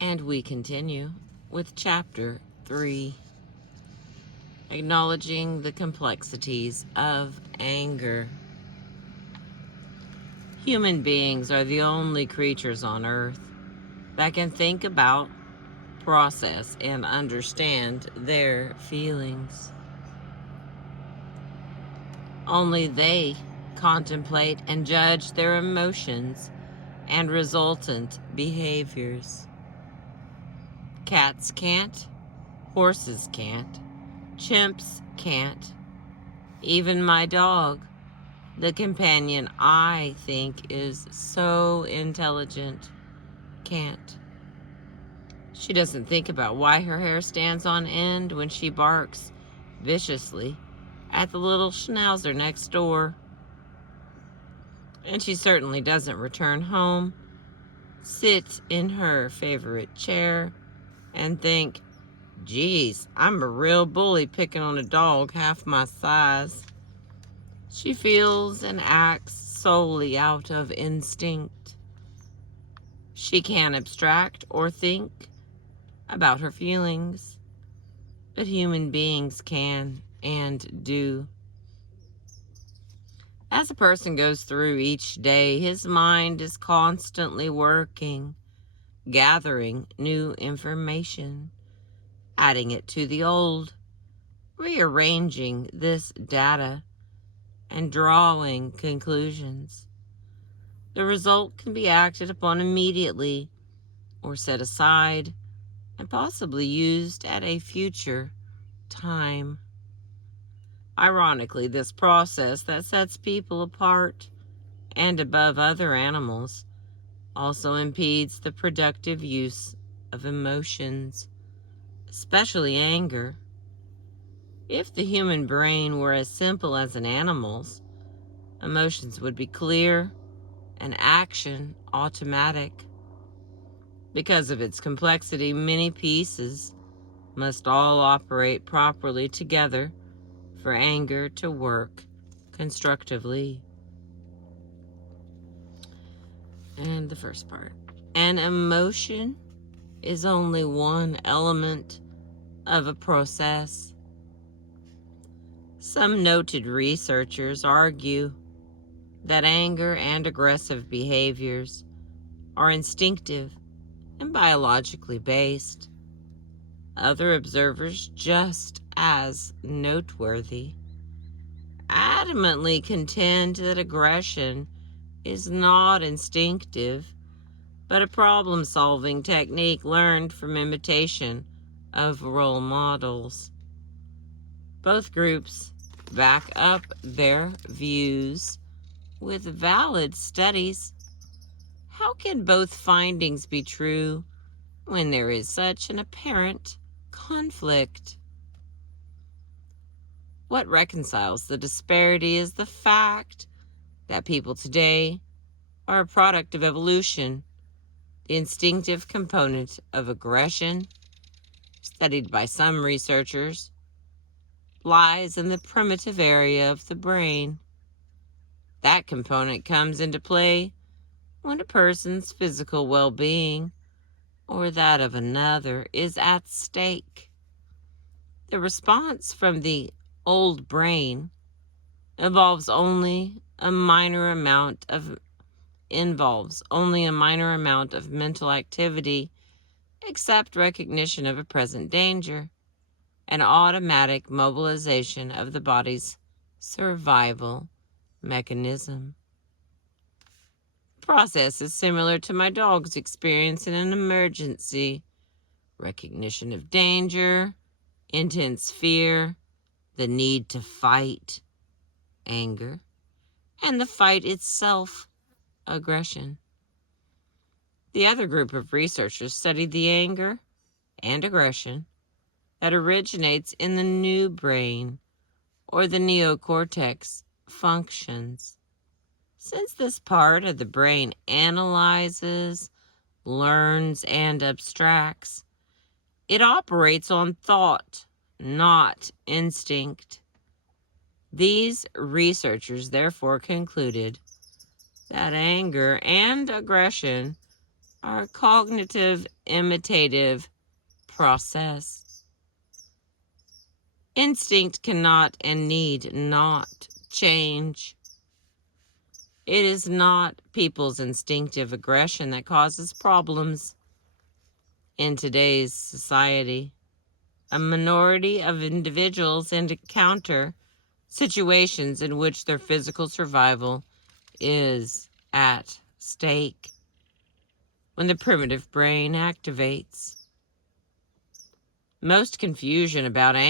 And we continue with Chapter 3, Acknowledging the Complexities of Anger. Human beings are the only creatures on Earth that can think about, process, and understand their feelings. Only they contemplate and judge their emotions and resultant behaviors. Cats can't, horses can't, chimps can't. Even my dog, the companion I think is so intelligent, can't. She doesn't think about why her hair stands on end when she barks viciously at the little schnauzer next door. And she certainly doesn't return home, sit in her favorite chair, and think, geez, I'm a real bully picking on a dog half my size. She feels and acts solely out of instinct. She can't abstract or think about her feelings, but human beings can and do. As a person goes through each day, his mind is constantly working, gathering new information, adding it to the old, rearranging this data, and drawing conclusions. The result can be acted upon immediately or set aside and possibly used at a future time. Ironically, this process that sets people apart and above other animals also impedes the productive use of emotions, especially anger. If the human brain were as simple as an animal's, emotions would be clear and action automatic. Because of its complexity, many pieces must all operate properly together for anger to work constructively. And the first part. An emotion is only one element of a process. Some noted researchers argue that anger and aggressive behaviors are instinctive and biologically based. Other observers, just as noteworthy, adamantly contend that aggression is not instinctive, but a problem-solving technique learned from imitation of role models. Both groups back up their views with valid studies. How can both findings be true when there is such an apparent conflict? What reconciles the disparity is the fact that people today are a product of evolution. The instinctive component of aggression, studied by some researchers, lies in the primitive area of the brain. That component comes into play when a person's physical well-being or that of another is at stake. The response from the old brain involves only a minor amount of mental activity, except recognition of a present danger, and automatic mobilization of the body's survival mechanism. The process is similar to my dog's experience in an emergency: recognition of danger, intense fear, the need to fight, anger, and the fight itself, aggression. The other group of researchers studied the anger and aggression that originates in the new brain, or the neocortex functions. Since this part of the brain analyzes, learns, and abstracts, it operates on thought, not instinct. These researchers therefore concluded that anger and aggression are a cognitive imitative process. Instinct cannot and need not change. It is not people's instinctive aggression that causes problems in today's society. A minority of individuals encounter situations in which their physical survival is at stake when the primitive brain activates. Most confusion about anger